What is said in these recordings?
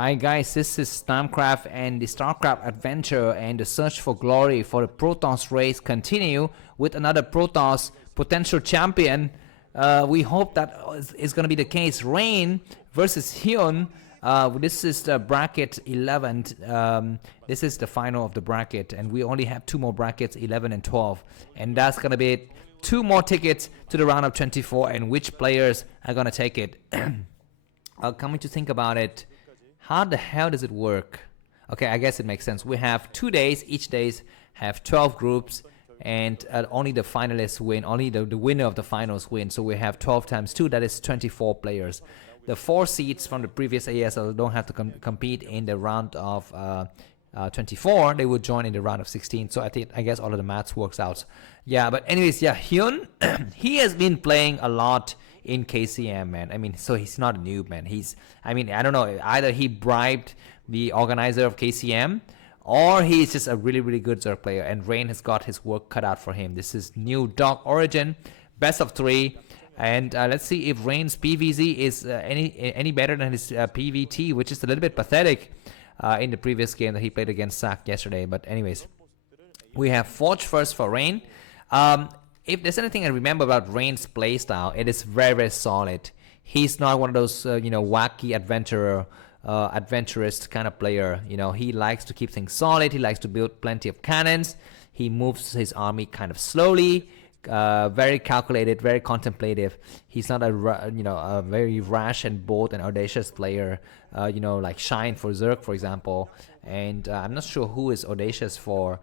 Hi guys, this is Starcraft and the Starcraft adventure and the search for glory for the Protoss race continue with another Protoss potential champion. We hope that is going to be the case. Rain versus Hyun. This is the bracket 11. This is the final of the bracket, and we only have two more brackets, 11 and 12, and that's going to be two more tickets to the round of 24. And which players are going to take it? Coming to think about it, how the hell does it work? Okay, I guess it makes sense. We have 2 days. Each days have 12 groups, and only the finalists win. Only the winner of the finals win. So we have 12 times 2. That is 24 players. The 4 seeds from the previous ASL don't have to compete in the round of 24. They would join in the round of 16. So I guess all of the maths works out. Yeah, but anyways, yeah, Hyun, he has been playing a lot in KCM, man. I mean, so he's not a noob, man. I don't know, either he bribed the organizer of KCM or he's just a really, really good Zerg player, and Rain has got his work cut out for him. This is new Dog Origin, best of 3, and let's see if Rain's PvZ is any better than his PvT, which is a little bit pathetic in the previous game that he played against Sak yesterday. But anyways, we have Forge first for Rain. If there's anything I remember about Rain's playstyle, it is very, very solid. He's not one of those, wacky adventurous kind of player. He likes to keep things solid. He likes to build plenty of cannons. He moves his army kind of slowly, very calculated, very contemplative. He's not a very rash and bold and audacious player, like Shine for Zerg, for example. And I'm not sure who is audacious for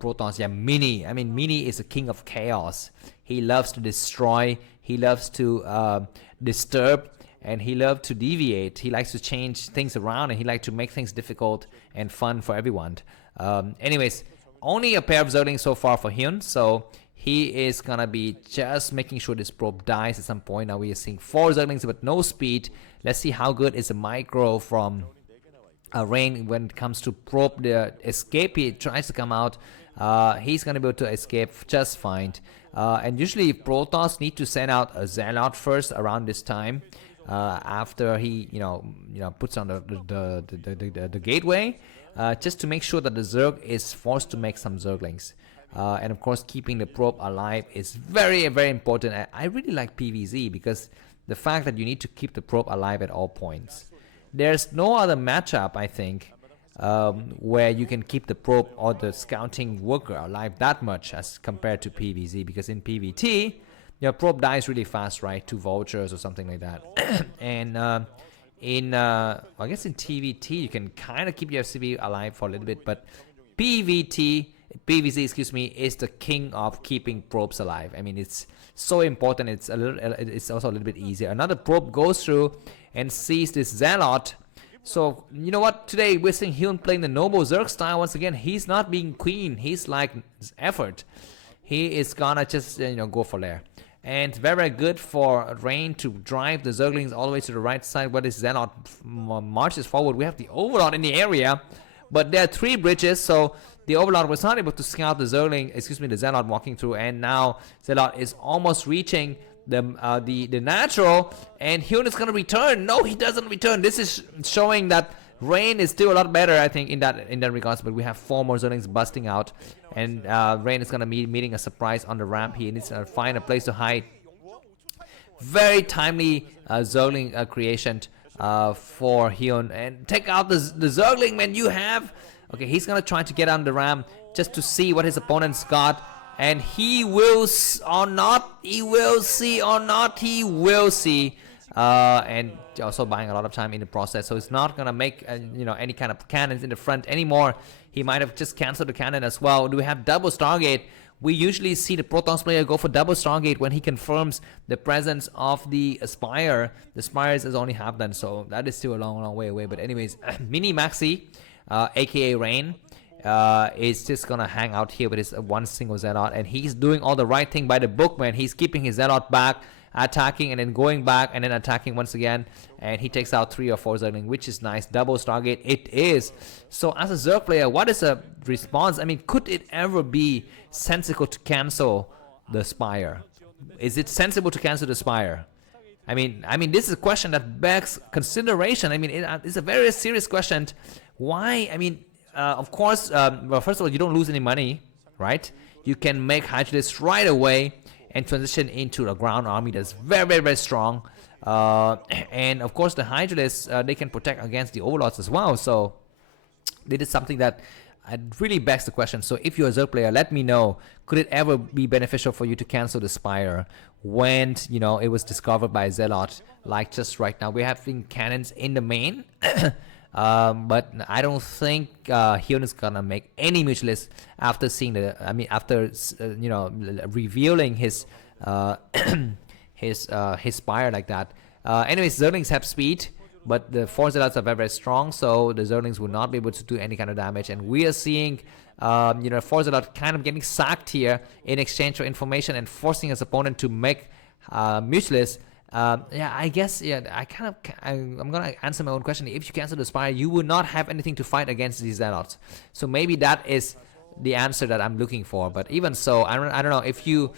Protons. Yeah, Mini. I mean, Mini is a king of chaos. He loves to destroy. He loves to disturb, and he loves to deviate. He likes to change things around, and he likes to make things difficult and fun for everyone. Anyways, only a pair of Zerglings so far for Hyun, so he is gonna be just making sure this probe dies at some point. Now we are seeing 4 Zerglings but no speed. Let's see how good is the micro from Rain when it comes to probe the escape. He tries to come out. He's gonna be able to escape just fine. And usually Protoss need to send out a Zelle first around this time, after he puts on the gateway, just to make sure that the Zerg is forced to make some Zerglings. And of course, keeping the probe alive is very, very important. I really like PvZ because the fact that you need to keep the probe alive at all points. There's no other matchup, I think, where you can keep the probe or the scouting worker alive that much as compared to PvZ, because in PvT, your probe dies really fast, right? 2 vultures or something like that. And I guess in TVT, you can kind of keep your FCV alive for a little bit, but PvZ, is the king of keeping probes alive. I mean, it's so important. It's also a little bit easier. Another probe goes through and sees this Zealot. So you know what? Today we're seeing Hyun playing the Noble Zerg style once again. He's not being queen. He's like effort. He is gonna just go for lair. And very, very good for Rain to drive the Zerglings all the way to the right side where this Zealot marches forward. We have the Overlord in the area, but there are 3 bridges, so the Overlord was not able to scout the the Zealot walking through, and now Zealot is almost reaching the natural, and Hyun is gonna return. No, he doesn't return. This is showing that Rain is still a lot better, I think, in that regards. But we have 4 more Zerglings busting out, and Rain is gonna be meeting a surprise on the ramp. He needs to find a place to hide. Very timely Zergling creation for Hyun, and take out the Zergling, man. You have okay. He's gonna try to get on the ramp just to see what his opponent's got. And he will or not, he will see or not, he will see. And also buying a lot of time in the process. So it's not going to make, any kind of cannons in the front anymore. He might have just canceled the cannon as well. Do we have double Stargate? We usually see the Protoss player go for double Stargate when he confirms the presence of the Spire. The Spire is only half done, so that is still a long, long way away. But anyways, Mini Maxi, aka Rain, is just gonna hang out here with his one single Zealot, and he's doing all the right thing by the book, man. He's keeping his Zealot back, attacking and then going back and then attacking once again, and he takes out 3 or 4 Zergling, which is nice. Double Stargate it is. So as a Zerg player, what is a response? I mean, could it ever be sensible to cancel the Spire? Is it sensible to cancel the Spire? This is a question that begs consideration. It's a very serious question. Why? Of course, well, first of all, you don't lose any money, right? You can make Hydralisk right away and transition into a ground army that's very, very, very strong. And of course, the Hydralisk, they can protect against the Overlords as well. So this is something that really begs the question. So if you're a Zerg player, let me know, could it ever be beneficial for you to cancel the Spire when, you know, it was discovered by Zealot, like just right now? We're having cannons in the main. But I don't think Hyun is gonna make any mutualist after seeing the, after you know, revealing his his Spire like that. Anyways, Zerglings have speed, but the 4 Zealots are very, very strong, so the Zerglings will not be able to do any kind of damage. And we are seeing, 4 Zealot kind of getting sacked here in exchange for information and forcing his opponent to make mutualists. I'm gonna answer my own question. If you cancel the Spire, you will not have anything to fight against these Zealots. So maybe that is the answer that I'm looking for. But even so, I don't know, if you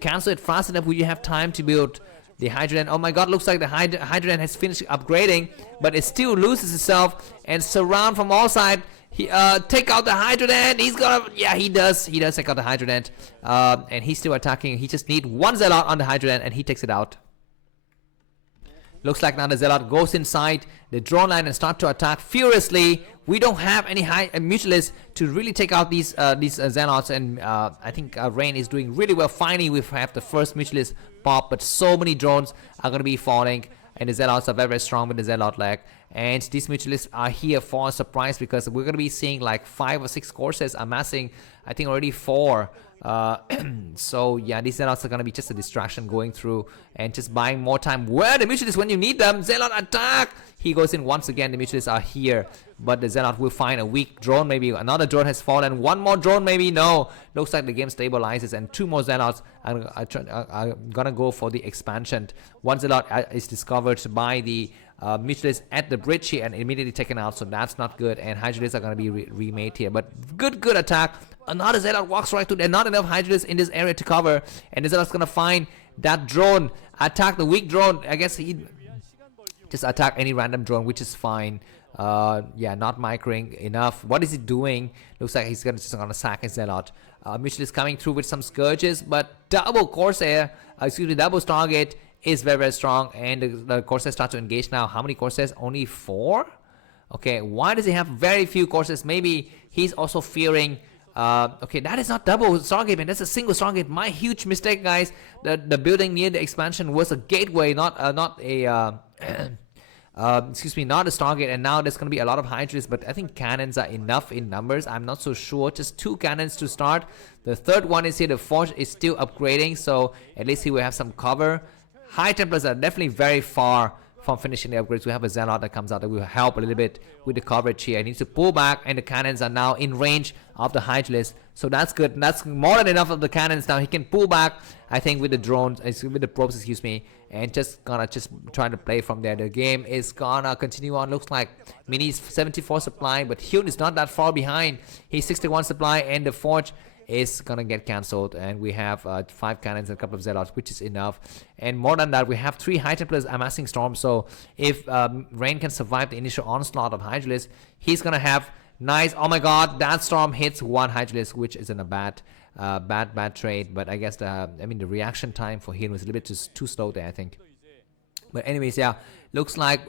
cancel it fast enough, will you have time to build the Hydrogen? Oh my god, looks like the Hydrogen has finished upgrading, but it still loses itself and surround from all sides. He take out the Hydrogen. He's gonna, yeah, he does take out the Hydrogen, and he's still attacking. He just need one Zealot on the Hydrogen and he takes it out. Looks like now the Zealot goes inside the drone line and start to attack furiously. We don't have any mutualists to really take out these Zealots, and I think Rain is doing really well. Finally, we have the first mutualist pop, but so many drones are going to be falling, and the Zealots are very, very strong with the Zealot leg. And these mutualists are here for a surprise, because we're going to be seeing like 5 or 6 courses amassing, I think already 4. So yeah, these Zealots are gonna be just a distraction going through and just buying more time. Where the mutualists when you need them? Zealot attack! He goes in once again. The mutualists are here, but the Zealot will find a weak drone. Maybe another drone has fallen. One more drone, maybe. No. Looks like the game stabilizes, and 2 more Zealots are gonna go for the expansion. One Zealot is discovered by the mutualists at the bridge here and immediately taken out, so that's not good. And Hydralisks are gonna be remade here, but good attack. Another Zealot walks right through there. Not enough Hydralisks in this area to cover, and the Zealot's gonna find that drone, attack the weak drone. I guess he just attack any random drone, which is fine. Yeah, not microing enough. What is he doing? Looks like he's just gonna sack his Zealot. Mutualist coming through with some Scourges, but double Corsair, double Stargate is very, very strong, and the Corsairs start to engage now. How many Corsairs? Only 4? Okay, why does he have very few Corsairs? Maybe he's also fearing. Okay, that is not double Stargate, man. That's a single Stargate. My huge mistake, guys. The building near the expansion was a gateway, not a not a Stargate. And now there's gonna be a lot of Hydralisks, but I think cannons are enough in numbers. I'm not so sure. Just 2 cannons to start. The third one is here. The Forge is still upgrading, so at least he will have some cover. High Templars are definitely very far from finishing the upgrades. We have a Zealot that comes out that will help a little bit with the coverage here. He needs to pull back, and the cannons are now in range of the Hydralisk, so that's good. That's more than enough of the cannons. Now he can pull back, I think, with the drones, with the probes, excuse me, and just try to play from there. The game is gonna continue on. Looks like Mini's 74 supply, but Hyun is not that far behind. He's 61 supply, and the Forge is gonna get cancelled, and we have 5 cannons and a couple of Zealots, which is enough. And more than that, we have 3 High Templars amassing storms, so if Rain can survive the initial onslaught of Hydralisk, he's gonna have nice. Oh my god, that storm hits 1 Hydralisk, which is in a bad trade. But I guess the reaction time for him was a little bit too slow there, I think. But anyways, yeah, looks like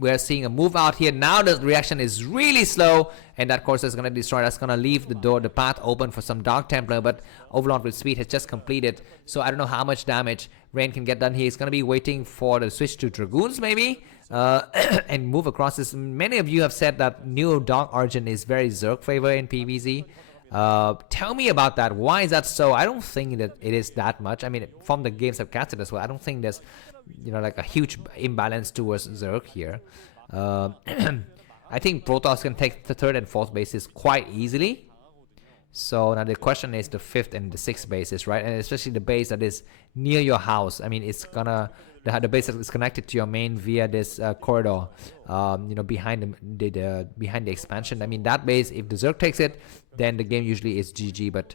we're seeing a move out here. Now the reaction is really slow, and that course is going to destroy. That's going to leave the path open for some Dark Templar, but Overlord with speed has just completed, so I don't know how much damage Rain can get done here. He's going to be waiting for the switch to Dragoons maybe, and move across this. Many of you have said that new Dark Origin is very Zerg favor in PvZ. Tell me about that. Why is that so? I don't think that it is that much. I mean, from the games I've casted as well, I don't think there's like a huge imbalance towards Zerg here. I think Protoss can take the 3rd and 4th bases quite easily. So now the question is the 5th and the 6th bases, right? And especially the base that is near your house. I mean, it's gonna the base that is connected to your main via this corridor. Behind the expansion. I mean, that base, if the Zerg takes it, then the game usually is GG. But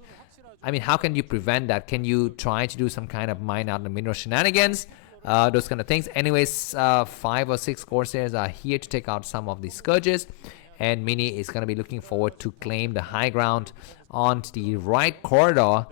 I mean, how can you prevent that? Can you try to do some kind of mine out in the mineral shenanigans? Those kind of things. Anyways, 5 or 6 Corsairs are here to take out some of the Scourges, and Mini is going to be looking forward to claim the high ground on the right corridor.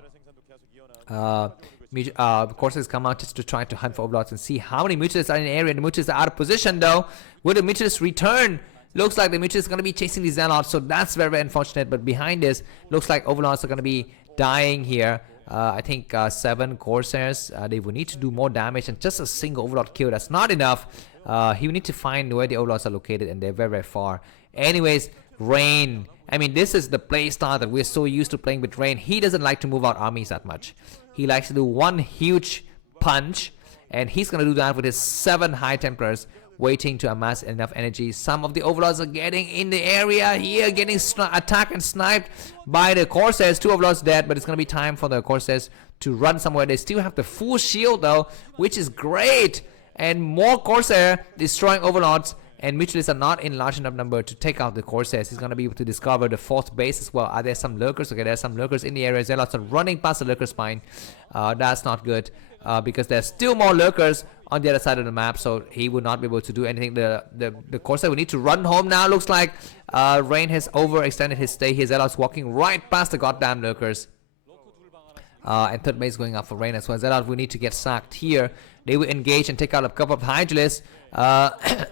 Corsairs come out just to try to hunt for Overlords and see how many Mutalisks are in the area. The Mutalisks are out of position though. Will the Mutalisks return? Looks like the Mutalisks is going to be chasing the Zealots, so that's very, very unfortunate. But behind this, looks like Overlords are going to be dying here. I think 7 Corsairs, they will need to do more damage, and just a single Overlord kill, that's not enough. He will need to find where the Overlords are located, and they're very, very far. Anyways, Rain. I mean, this is the playstyle that we're so used to playing with Rain. He doesn't like to move out armies that much. He likes to do one huge punch, and he's going to do that with his 7 High Templars, waiting to amass enough energy. Some of the Overlords are getting in the area here, getting attacked and sniped by the Corsairs. 2 Overlords dead, but it's going to be time for the Corsairs to run somewhere. They still have the full shield though, which is great. And more Corsair destroying Overlords, and Mutalisks are not in large enough number to take out the Corsairs. He's going to be able to discover the 4th base as well. Are there some lurkers? Okay, there's some lurkers in the area. Zealots are running past the lurker spine. That's not good, because there's still more lurkers on the other side of the map, so he will not be able to do anything. The Corsair will need to run home now. Looks like Rain has overextended his stay here. Zealots walking right past the goddamn lurkers. And 3rd base going up for Rain as well. Zealots will need to get sacked here. They will engage and take out a couple of Hydralisks.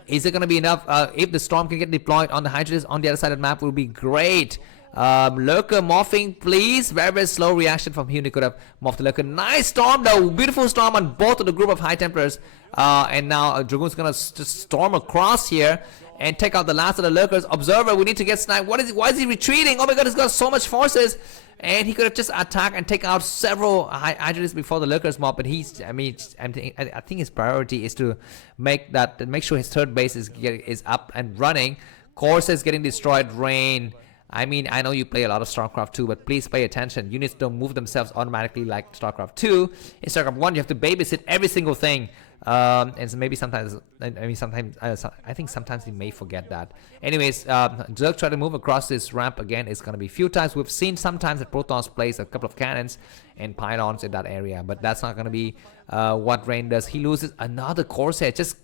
Is it going to be enough? If the Storm can get deployed on the Hydralisks on the other side of the map, will be great. Lurker morphing, please. Very, very slow reaction from Hyun. He could have morphed the Lurker. Nice Storm though. Beautiful Storm on both of the group of High Templars. And now Dragoon's going to just storm across here and take out the last of the Lurkers. Observer, we need to get sniped. What is he? Why is he retreating? Oh my god, he's got so much forces. And he could have just attacked and take out several Hydralisks before the Lurkers mob. But he's, I mean, I think his priority is to make sure his 3rd base is up and running. Corsairs getting destroyed. Rain. I mean, I know you play a lot of Starcraft 2, but please pay attention. Units don't move themselves automatically like Starcraft 2. In Starcraft 1, you have to babysit every single thing. And so maybe sometimes, I think sometimes he may forget that. Anyways, Zerg try to move across this ramp again. It's going to be a few times. We've seen sometimes that Protons plays a couple of cannons and pylons in that area, but that's not going to be what Rain does. He loses another Corsair. Just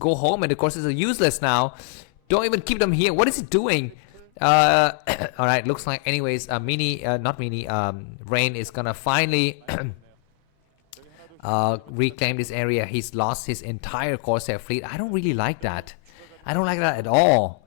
go home, and the Corsairs are useless now. Don't even keep them here. What is he doing? Alright, looks like anyways Rain is gonna finally reclaim this area. He's lost his entire Corsair fleet. I don't really like that. I don't like that at all.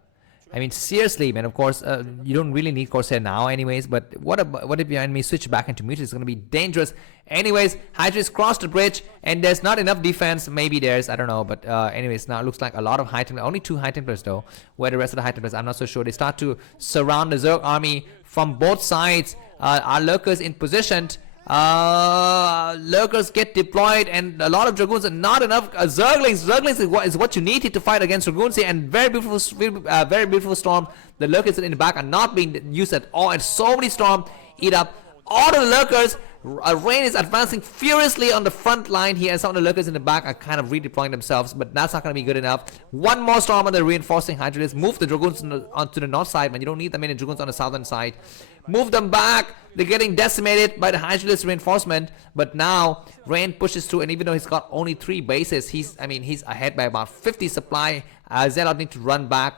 I mean, seriously, man. Of course, you don't really need Corsair now anyways, but what if your enemy switch back into Mutalisks? It's going to be dangerous. Anyways, Hydralisks crossed the bridge, and there's not enough defense. Maybe there's, I don't know, but anyways, now it looks like a lot of High Templars, only 2 High Templars though. Where the rest of the High Templars, I'm not so sure. They start to surround the Zerg army from both sides. Our Lurkers in position. Lurkers get deployed, and a lot of Dragoons, and not enough Zerglings. Zerglings is what you need here to fight against Dragoons here, and very beautiful Storm. The Lurkers in the back are not being used at all, and so many Storm eat up all the Lurkers. Rain is advancing furiously on the front line here, and some of the Lurkers in the back are kind of redeploying themselves, but that's not going to be good enough. One more Storm on the reinforcing Hydralisks. Move the Dragoons onto the north side, man. You don't need that many Dragoons on the southern side. Move them back. They're getting decimated by the Hydralisk reinforcement, but now Rain pushes through, and even though he's got only 3 bases, he's ahead by about 50 supply. Zealot need to run back.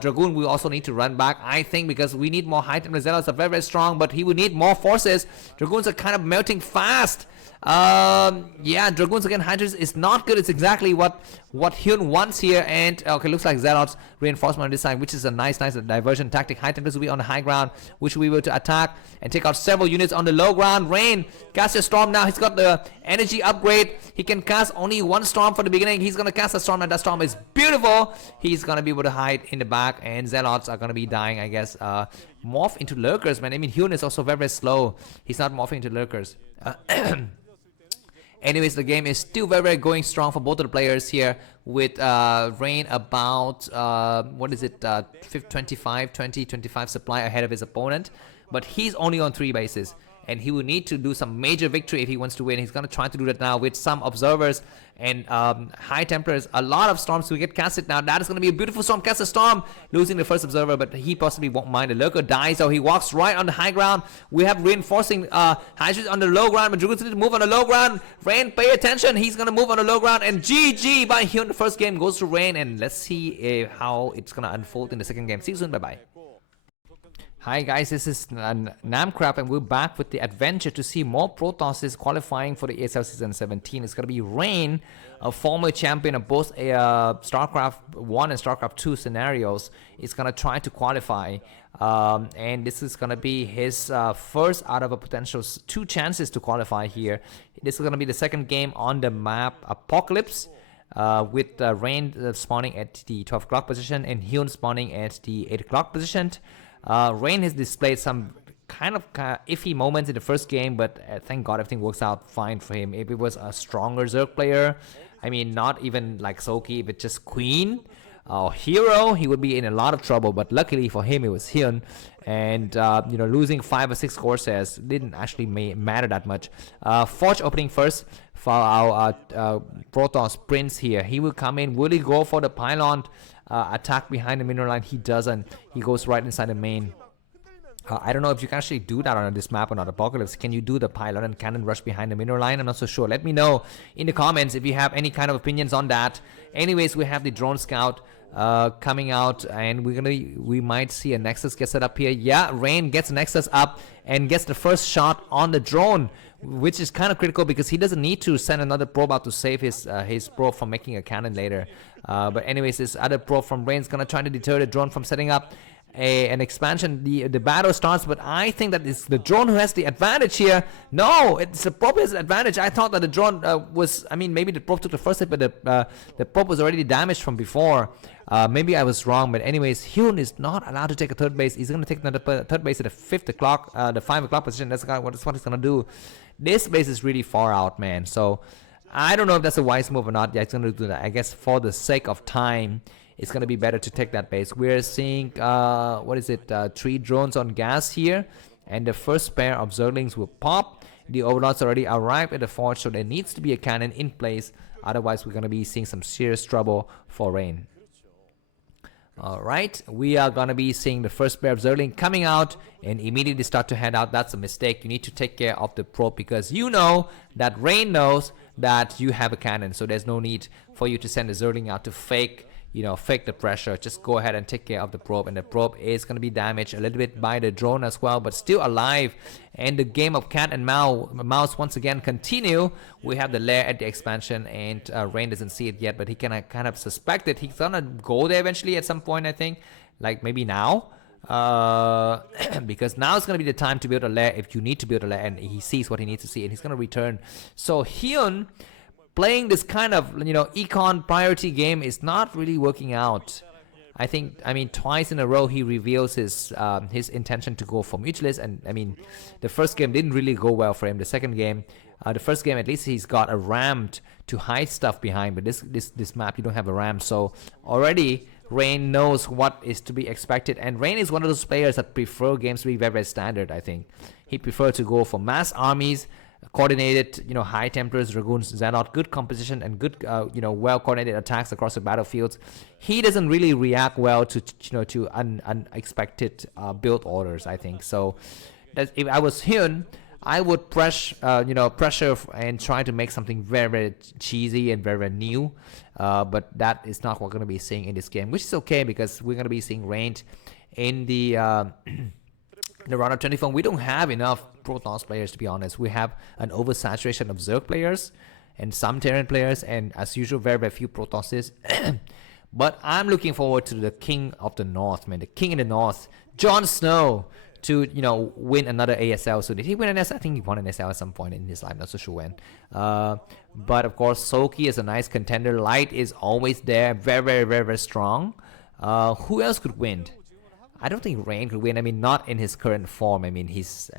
Dragoon will also need to run back, I think, because we need more High Templar. Zealots are very, very strong, but he will need more forces. Dragoons are kind of melting fast. Yeah, Dragoons against Hydralisks is not good. It's exactly what Hyun wants here. And okay, looks like Zealots reinforcement on this side, which is a nice diversion tactic. High Templars will be on the high ground, which we will to attack and take out several units on the low ground. Rain, cast your Storm now. He's got the energy upgrade. He can cast only 1 Storm for the beginning. He's gonna cast a Storm, and that Storm is beautiful. He's gonna be able to hide in the back, and Zealots are gonna be dying, I guess. Morph into Lurkers, man. I mean, Hyun is also very, very slow. He's not morphing into Lurkers. Anyways, the game is still very, very going strong for both of the players here, with Rain about, what is it, 25 supply ahead of his opponent. But he's only on 3 bases. and he will need to do some major victory if he wants to win. He's going to try to do that now with some observers and high temperatures. A lot of storms will get casted now. That is going to be a beautiful storm. Cast a storm, losing the first observer, but he possibly won't mind. The lurker dies, so he walks right on the high ground. We have reinforcing Hydras on the low ground, but Dragoons need to move on the low ground. Rain, pay attention. He's going to move on the low ground, and GG by Hyun. The first game goes to Rain, and let's see how it's going to unfold in the second game. See you soon. Bye-bye. Hi guys, this is Namcraft, and we're back with the adventure to see more Protosses qualifying for the ASL Season 17. It's going to be Rain, a former champion of both Starcraft 1 and Starcraft 2 scenarios. Is going to try to qualify, and this is going to be his first out of a potential 2 chances to qualify here. This is going to be the second game on the map Apocalypse, with Rain spawning at the 12 o'clock position and Hyun spawning at the 8 o'clock position. Rain has displayed some kind of iffy moments in the first game, but thank God everything works out fine for him. If it was a stronger Zerg player, I mean, not even like Soki, but just Queen or Hero, he would be in a lot of trouble. But luckily for him, it was Hyun, and you know, losing 5 or 6 Corsairs didn't actually matter that much. Forge opening first for our Protoss Prince here. He will come in. Will he go for the pylon attack behind the mineral line? He doesn't. He goes right inside the main. I don't know if you can actually do that on this map or not. Apocalypse, can you do the pylon and cannon rush behind the mineral line? I'm not so sure. Let me know in the comments if you have any kind of opinions on that. Anyways, we have the drone scout coming out, and we might see a Nexus get set up here. Yeah, Rain gets Nexus up and gets the first shot on the drone, which is kind of critical because he doesn't need to send another probe out to save his probe from making a cannon later. But anyways, this other probe from Rain is gonna try to deter the drone from setting up an expansion. The battle starts, but I think that it's the drone who has the advantage here. No, it's the probe has the advantage. I thought that the drone was, I mean, maybe the probe took the first hit, but the probe was already damaged from before. Maybe I was wrong, but anyways, Hyun is not allowed to take a third base. He's gonna take another third base at the 5 o'clock, the 5 o'clock position. That's what he's gonna do. This base is really far out, man. So I don't know if that's a wise move or not. Yeah, it's gonna do that. I guess for the sake of time, it's gonna be better to take that base. We're seeing what is it? 3 drones on gas here, and the first pair of Zerglings will pop. The overlords already arrived at the forge, so there needs to be a cannon in place. Otherwise, we're gonna be seeing some serious trouble for Rain. Alright, we are gonna be seeing the first pair of Zergling coming out and immediately start to head out. That's a mistake. You need to take care of the probe because you know that Rain knows that you have a cannon, so there's no need for you to send a Zergling out to fake the pressure. Just go ahead and take care of the probe, and the probe is going to be damaged a little bit by the drone as well, but still alive. And the game of cat and mouse once again continue. We have the lair at the expansion, and Rain doesn't see it yet, but he can kind of suspect it. He's gonna go there eventually at some point, I think, like maybe now, because now it's gonna be the time to build a lair if you need to build a lair, and he sees what he needs to see, and he's gonna return. So Hyun playing this kind of, econ priority game is not really working out. I mean, twice in a row he reveals his intention to go for mutualist, and I mean, the first game didn't really go well for him. The second game, the first game at least he's got a ram to hide stuff behind, but this map you don't have a ram, so already Rain knows what is to be expected, and Rain is one of those players that prefer games to be very, very standard. I think he prefers to go for mass armies, coordinated, high temperatures, dragoons, Xenot, good composition, and good, well coordinated attacks across the battlefields. He doesn't really react well to unexpected build orders, I think. So if I was Hyun, I would pressure and try to make something very, very cheesy and very, very new. But that is not what we're going to be seeing in this game, which is okay because we're going to be seeing Rain in the round of 24. We don't have enough Protoss players, to be honest. We have an oversaturation of Zerg players and some Terran players, and as usual, very, very few Protosses. But I'm looking forward to the King of the North, man. The King in the North, Jon Snow, to win another ASL. So did he win an ASL? I think he won an ASL at some point in his life, not so sure when. But of course, Soki is a nice contender. Light is always there, very, very, very, very strong. Who else could win? I don't think Rain could win. I mean, not in his current form. I mean, he's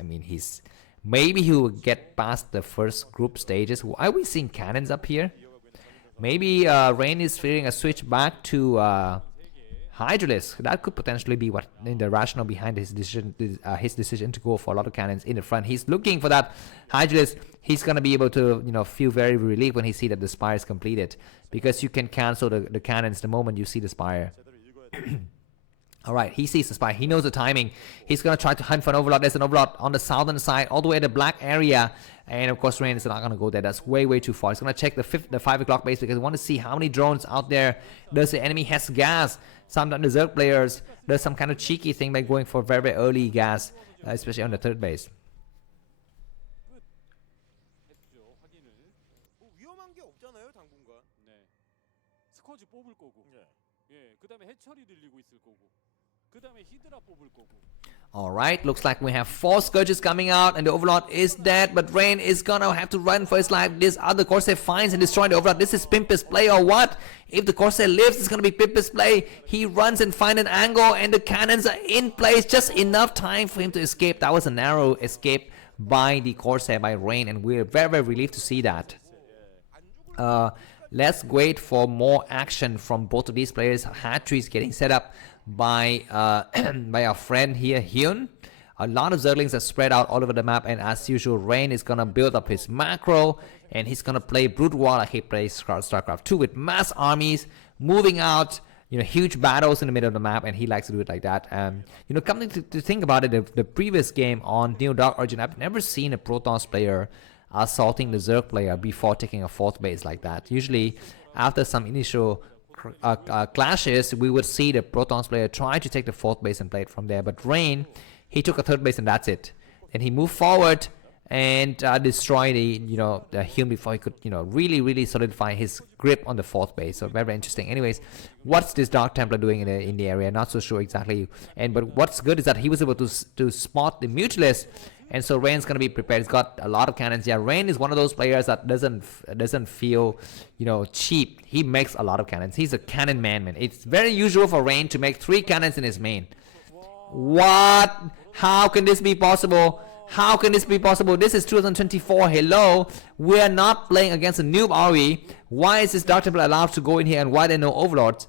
maybe he will get past the first group stages. Are we seeing cannons up here? Maybe Rain is feeling a switch back to Hydralisk. That could potentially be what in the rationale behind his decision to go for a lot of cannons in the front. He's looking for that Hydralisk. He's gonna be able to, you know, feel very relieved when he see that the spire is completed, because you can cancel the cannons the moment you see the spire. Alright, he sees the spire. He knows the timing. He's gonna try to hunt for an overlord. There's an overlord on the southern side, all the way at the black area. And of course, Rain is not gonna go there. That's way too far. He's gonna check the 5 o'clock base because we want to see how many drones out there. Does the enemy has gas? Some of the Zerg players does some kind of cheeky thing by going for very early gas, especially on the third base. Alright, looks like we have 4 Scourges coming out and the Overlord is dead, but Rain is gonna have to run for his life. This other Corsair finds and destroys the Overlord. This is Pimp's play or what? If the Corsair lives, it's gonna be Pimp's play. He runs and finds an angle and the cannons are in place. Just enough time for him to escape. That was a narrow escape by the Corsair, by Rain, and we're very relieved to see that. Let's wait for more action from both of these players. Hatcheries getting set up by by our friend here, Hyun. A lot of Zerglings are spread out all over the map, and as usual, Rain is gonna build up his macro, and he's gonna play Brute War like he plays Starcraft 2 with mass armies moving out, you know, huge battles in the middle of the map, and he likes to do it like that. You know, coming to think about it, the previous game on Neo Dark Origin, I've never seen a Protoss player assaulting the Zerg player before taking a 4th base like that. Usually, after some initial clashes, we would see the Protoss player try to take the 4th base and play it from there. But Rain, he took a 3rd base and that's it. And he moved forward and destroyed the Hyun before he could, you know, really solidify his grip on the 4th base. So very interesting. Anyways, what's this Dark Templar doing in the area? Not so sure exactly. But what's good is that he was able to spot the Mutualist. And so Rain's gonna be prepared. He's got a lot of cannons. Yeah, Rain is one of those players that doesn't feel, you know, cheap. He makes a lot of cannons. He's a cannon man. It's very usual for Rain to make 3 cannons in his main. What? How can this be possible? How can this be possible? This is 2024. Hello, we are not playing against a noob, are we? Why is this Dark Templar allowed to go in here, and why there are no overlords?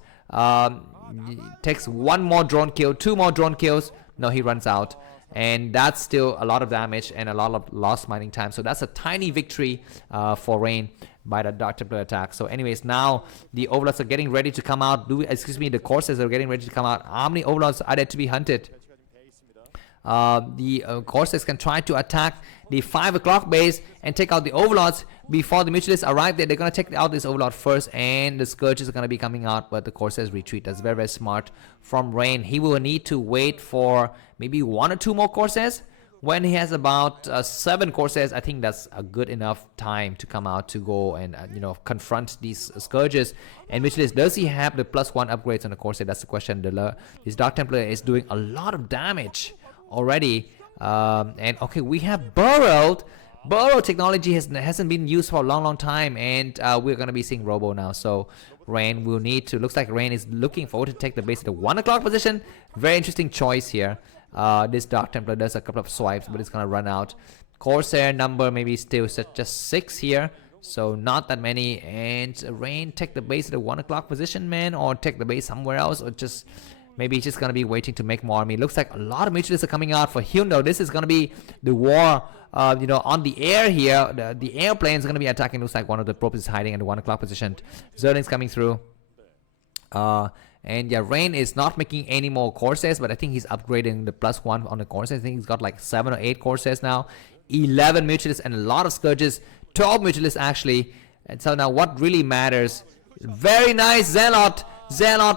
Takes 1 more drone kill, 2 more drone kills. No, he runs out. And that's still a lot of damage and a lot of lost mining time. So that's a tiny victory for Rain by the Dark Templar attack. So anyways, now the Overlords are getting ready to come out. The Corsairs are getting ready to come out. How many Overlords are there to be hunted? The Corsairs can try to attack the 5 o'clock base and take out the Overlords before the Mutualists arrive there. They're going to take out this Overlord first, and the Scourges are going to be coming out, but the Corsairs retreat. That's very smart from Rain. He will need to wait for maybe 1 or 2 more Corsairs. When he has about 7 Corsairs, I think that's a good enough time to come out to go and confront these Scourges. And Mutualist, does he have the +1 upgrades on the Corsair? That's the question. This Dark Templar is doing a lot of damage already. And okay, we have burrowed. Burrow technology hasn't been used for a long time, and we're gonna be seeing Robo now. So Rain will need to. Looks like Rain is looking forward to take the base at the 1 o'clock position. Very interesting choice here. This Dark Templar does a couple of swipes, but it's gonna run out. Corsair number maybe still just 6 here, so not that many. And Rain take the base at the 1 o'clock position, man, or take the base somewhere else, or just. Maybe he's just going to be waiting to make more army. Looks like a lot of Mutualists are coming out for Hyun, though. This is going to be the war, on the air here. The airplane is going to be attacking. Looks like one of the probes is hiding at the 1 o'clock position. Zerling's coming through. And yeah, Rain is not making any more Corsairs, but I think he's upgrading the +1 on the Corsairs. I think he's got like 7 or 8 Corsairs now. 11 Mutualists and a lot of Scourges. 12 Mutualists, actually. And so now what really matters... Very nice, Zealot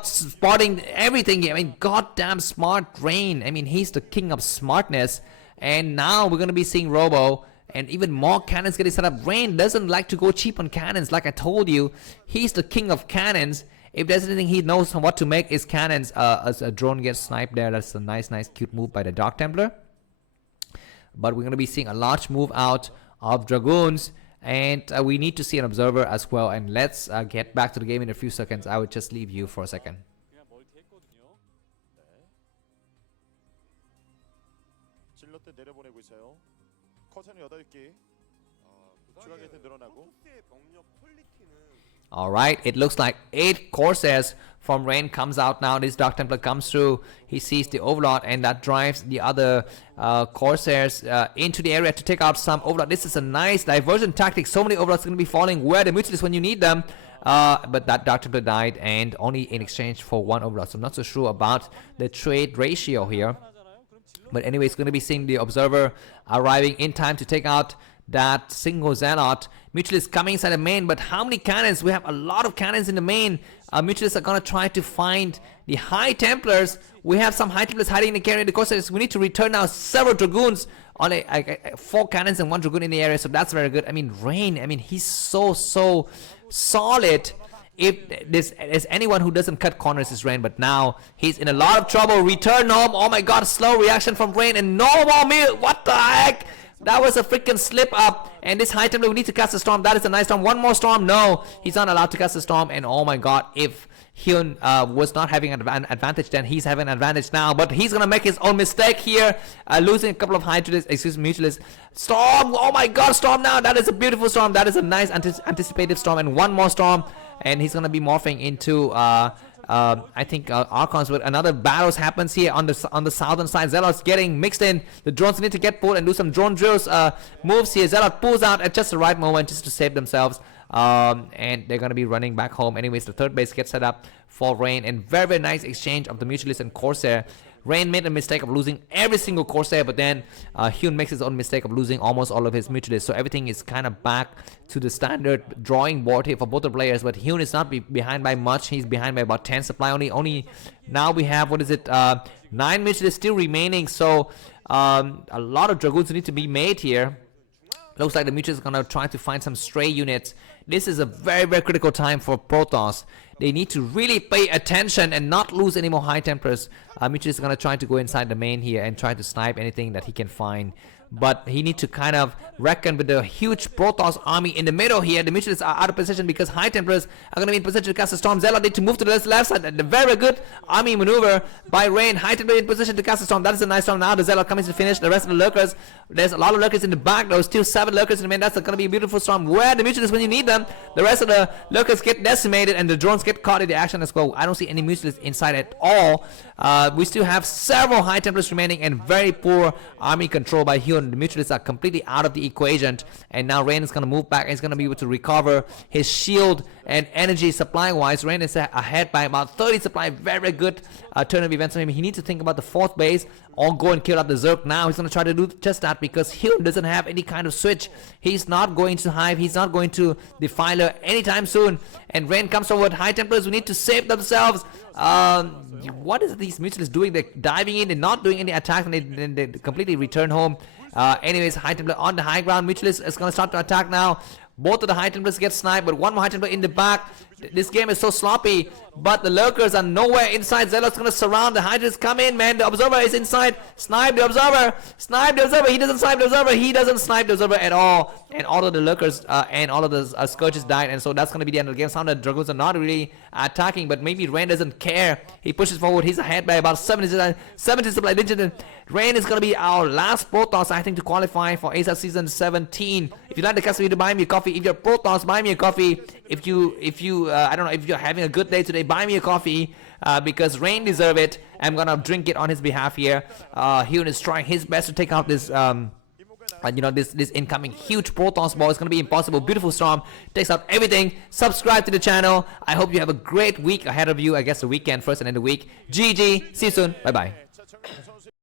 spotting everything here. I mean, goddamn smart Rain. I mean, he's the king of smartness. And now we're going to be seeing Robo and even more cannons getting set up. Rain doesn't like to go cheap on cannons. Like I told you, he's the king of cannons. If there's anything he knows what to make is cannons. As a drone gets sniped there, that's a nice cute move by the Dark Templar. But we're going to be seeing a large move out of Dragoons. And we need to see an observer as well. And let's get back to the game in a few seconds. I would just leave you for a second. All right, it looks like 8 Corsairs from Rain comes out now. This Dark Templar comes through. He sees the Overlord, and that drives the other Corsairs into the area to take out some Overlord. This is a nice diversion tactic. So many Overlords are going to be falling where the Mutalists when you need them. But that Dark Templar died, and only in exchange for 1 Overlord. So I'm not so sure about the trade ratio here. But anyway, it's going to be seeing the Observer arriving in time to take out that single Zealot. Mutualists coming inside the main, but how many cannons? We have a lot of cannons in the main. Mutualists are going to try to find the High Templars. We have some High Templars hiding in the carry. The Corsairs, we need to return now several Dragoons. Only 4 cannons and 1 Dragoon in the area, so that's very good. I mean, Rain, I mean, he's so solid. If there's anyone who doesn't cut corners, is Rain, but now he's in a lot of trouble. Return home. Oh my god, slow reaction from Rain, and no more meal. What the heck? That was a freaking slip up. And this High Templar, we need to cast a Storm. That is a nice Storm. 1 more Storm. No, he's not allowed to cast a Storm. And oh my god, if Hyun was not having an advantage, then he's having an advantage now. But he's gonna make his own mistake here, losing a couple of Mutualists. Storm. Oh my god, Storm now. That is a beautiful Storm. That is a nice anticipative Storm. And 1 more Storm, and he's gonna be morphing into I think Archons. But another battles happens here on the southern side. Zealot's getting mixed in. The drones need to get pulled and do some drone drills moves here. Zealot pulls out at just the right moment just to save themselves. And they're gonna be running back home. Anyways, the third base gets set up for Rain, and very nice exchange of the Mutualist and Corsair. Rain made a mistake of losing every single Corsair, but then Hyun makes his own mistake of losing almost all of his Mutualists. So everything is kind of back to the standard drawing board here for both the players. But Hyun is not behind by much. He's behind by about 10 supply only. Now we have, 9 Mutualists still remaining. So a lot of Dragoons need to be made here. Looks like the Mutualists are gonna try to find some stray units. This is a very critical time for Protoss. They need to really pay attention and not lose any more High Templars. Mutualists is gonna try to go inside the main here and try to snipe anything that he can find. But he needs to kind of reckon with the huge Protoss army in the middle here. The Mutualists are out of position because High Templars are going to be in position to cast a Storm. Zealot need to move to the left side. The very good army maneuver by Rain. High Templar in position to cast a Storm. That is a nice Storm. Now the Zealot coming to finish. The rest of the Lurkers, there's a lot of Lurkers in the back. There's still 7 Lurkers in the main. That's going to be a beautiful Storm. Where the Mutualists when you need them. The rest of the Lurkers get decimated and the drones get caught in the action as well. I don't see any Mutualists inside at all. We still have several High Templars remaining and very poor army control by Hyun. The Mutualists are completely out of the equation, and now Rain is going to move back and he's going to be able to recover his shield and energy supply wise. Rain is ahead by about 30 supply. Very good turn of events for him. He needs to think about the 4th base or go and kill out the Zerg now. He's going to try to do just that because Hyun doesn't have any kind of switch. He's not going to Hive. He's not going to Defiler anytime soon. And Rain comes forward. High Templars, we need to save themselves. What is these Mutualists doing? They're diving in. They're not doing any attack, and they completely return home. Anyways, High Templar on the high ground. Mutualist is going to start to attack now. Both of the High Templars get sniped, but 1 more High Templar in the back. This game is so sloppy, but the Lurkers are nowhere inside. Zealot's going to surround. The Hydras come in, man. The Observer is inside. Snipe the Observer. Snipe the Observer. He doesn't snipe the Observer. He doesn't snipe the Observer at all. And all of the Lurkers and all of the Scourges died. And so that's going to be the end of the game. Some of the Dragoons are not really attacking, but maybe Rain doesn't care. He pushes forward. He's ahead by about 70 supply. Rain is going to be our last Protoss, I think, to qualify for ASL Season 17. If you like the cast video, buy me a coffee. If you're Protoss, buy me a coffee. If you I don't know, if you're having a good day today, buy me a coffee because Rain deserve it. I'm gonna drink it on his behalf here. Hyun is trying his best to take out this this incoming huge Protoss ball. Is gonna be impossible. Beautiful Storm takes out everything. Subscribe to the channel. I hope you have a great week ahead of you. I guess the weekend first and then the week. GG. See you soon. Bye bye.